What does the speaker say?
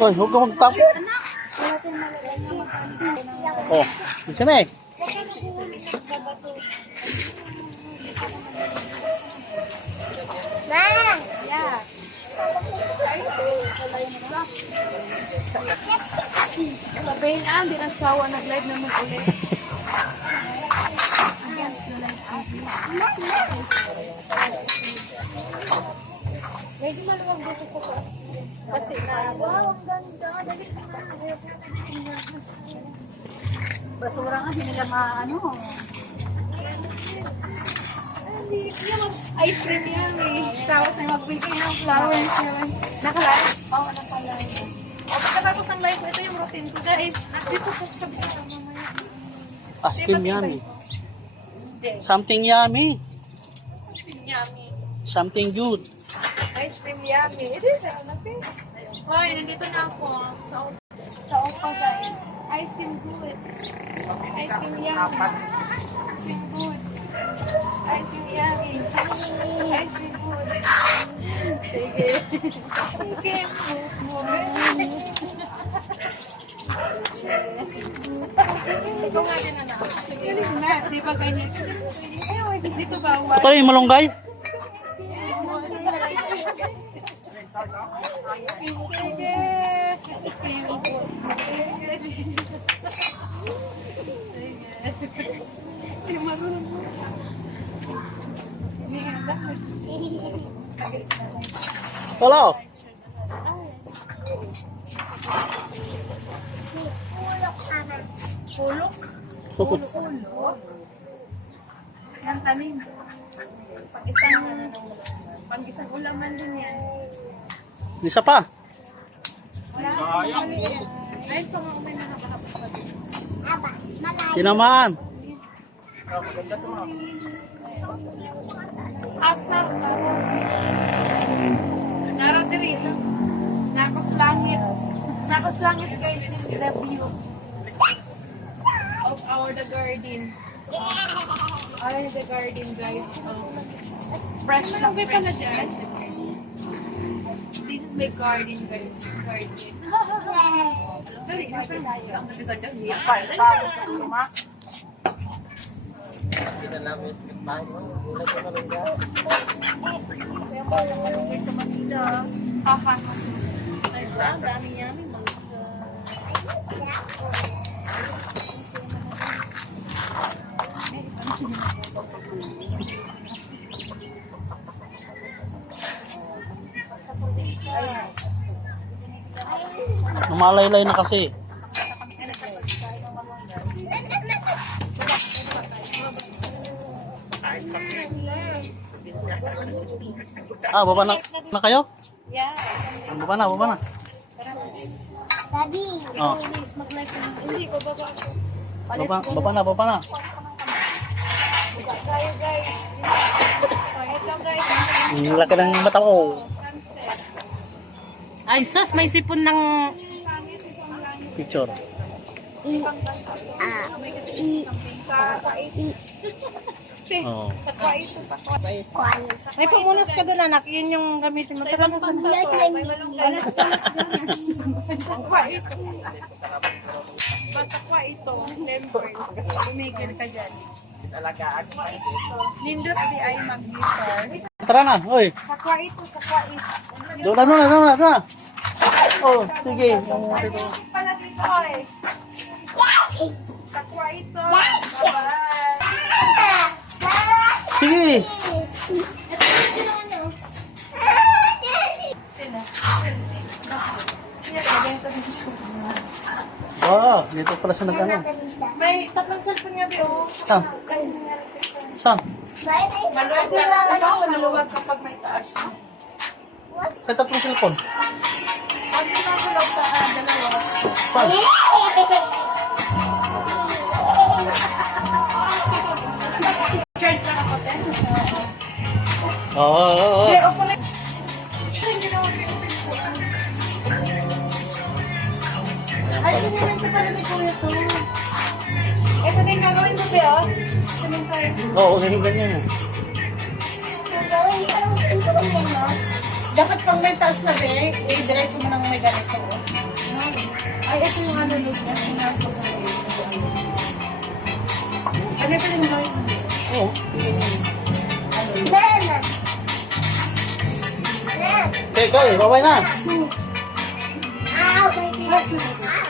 Uy, huwag ka magtapo. Oh, isa na eh. Ma! Yeah. Sabihin ah, hindi nang sawa, nag-live naman ulit. Against the live Pwede man huwag dito ko ko. Kasi na, wow, ang ganda. Basura nga, hindi nila maano. Ice cream yan eh. Tapos ay magbili kayo ng flowers yun. Nakalive? Oo, nakalive. O, pagkatapos ng live, ito yung routine ko guys. Dito sa kabila mamaya. Ice cream yummy. Something yummy. Yummy. Something good. Yummy. Yung sarap na pin. Hoy, nandito na ako sa Sa Opa guys. Ice cream good. Ice cream yummy. Ice cream good. Ice cream yummy. Ice cream good. Sige. Sige. Ito nga din na Sige na. Di ba ganyan? Dito ba? Ito yung malunggay. Sige. Sige. marunong mo. Hello. Sulok? Ulo? Ang tanim. Pag isang, pag isang ulaman din yan. Isa pa. Ayun pa nga may nakakalap pa din. Tinamaan. Asa? Naro diri. Nakos langit. Nakos langit guys, this is the view of our the garden. Our the garden guys. Oh. Fresh na fresh. Pala guys. This is my garden guys. Garden. Dali, ang maganda niya. Para sa luma. Kaya ko lang malunggay sa Manila. Haha. Ay? Ang dami yummy. Mangga. Lumalaylay na kasi. Ah, baba na, na kayo? Yeah. Baba na, baba na. Daddy. Oh. Hindi, bababa ako. baba, baba na, baba na. Tayo, guys. Ito, guys. Ang laki ng mata ko. Ay, sus, may sipon ng... Picture. Oh. Sa kwaito, sa kwaito. May pumunas ka doon, anak. Yun yung gamitin mo. Tara na. Basta kwaito. Remember. Tumigil ka dyan. Nindot di ay mag-guitar. Tara na, oy. Sa kwaito, sa kwait. Doon na, doon na, doon na, doon na. Oh, sige. Pala dito eh. Sa kwaito. Bye-bye. Sige. Wow, dito pala siya nag-ano. May tatlong cellphone nga, Bio. Saan? Saan? Maluwag ka lang. Maluwag kapag may taas. May tatlong cellphone. Pag nakakulog sa ah, dalawa, Saan? charge na ako, te. Oo, oo, oo. Okay, upo na. Ay, sinilang ka pala ni Kuya to. Ito din gagawin mo, Bio. Sabihin tayo. Oo, ganyan ganyan. Gagawin, parang ito ba yan, no? Dapat pag may taas na be, eh, diretso mo nang may ganito. Ay, ito yung ano load niya. Sinasok ko na yun. Ano pa rin mo? Oo. Teka, eh, babay na. Ah, okay.